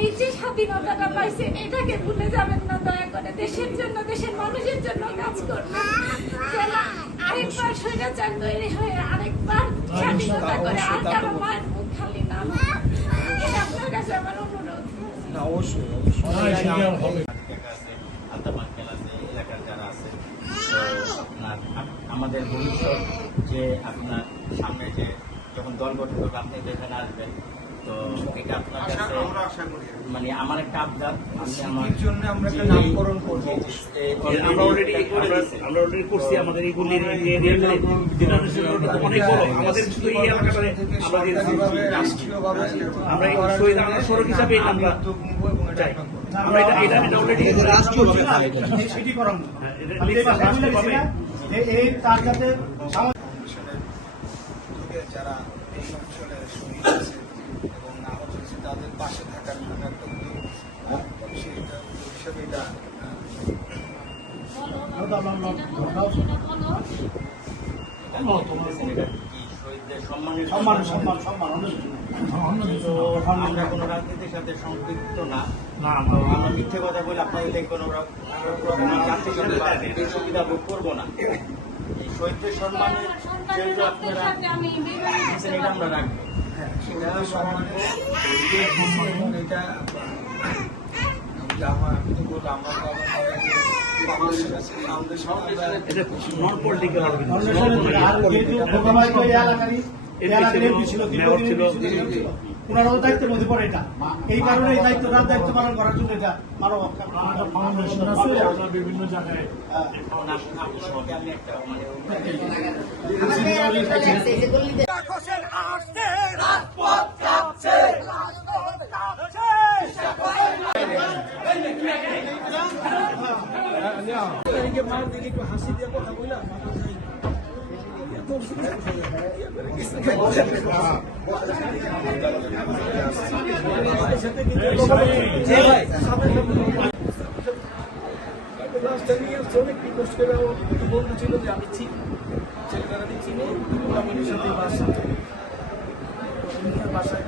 এই যে স্বাধীনতাটা পাইছেন এটাকে ভুলে যাবেন না, দয়া করে দেশের জন্য দেশের মানুষের জন্য কাজ করবেন, যেন আরেকবার স্বৈরাচার তৈরি হয়ে আরেকবার স্বাধীনতা করে আর কারো মায়ের মুখ খালি না। এটা আপনার কাছে আমার অনুরোধ। আমাদের ভবিষ্যৎ যে আপনার সামনে যে যখন দল গঠন করবে আপনি যেখানে আসবেন, তো এটা আপনার কাছে মানে আমার একটা আবদার, আমার জন্য আমরা নামকরণ করবো। আমরা অলরেডি করছি আমাদের এইগুলি অনেক বড় আমাদের শুধু এই এলাকাটারে আমরা শহীদ সড়ক হিসাবে আমরা এটা অলরেডি সেটি করানো এই তার যাতে যারা এই অঞ্চলে শহীদ আছে এবং আহত হয়েছে তাদের পাশে থাকার জন্য একটা উদ্যোগ হিসেবে এটা আমরা কোনো রাজনীতির সাথে সম্পৃক্ত না, আমরা মিথ্যে কথা বলে আপনাদের দেখবেন ওরা সুবিধা ভোগ করবো না। এই শহীদদের সম্মানে যেহেতু আপনারা এটা আমরা রাখবো, এটা আমি তো বললাম ওনারও দায়িত্বের মধ্যে পড়ে এটা, এই কারণে এই দায়িত্ব পালন করার জন্য এটা আরো বিভিন্ন জায়গায় একটু হাসি দিয়ে কথা বললাম বন্ধু ছিল যে আমি চিনি ছেলেমেয়েরা চিনি মোটামুটি সাথে বাসায়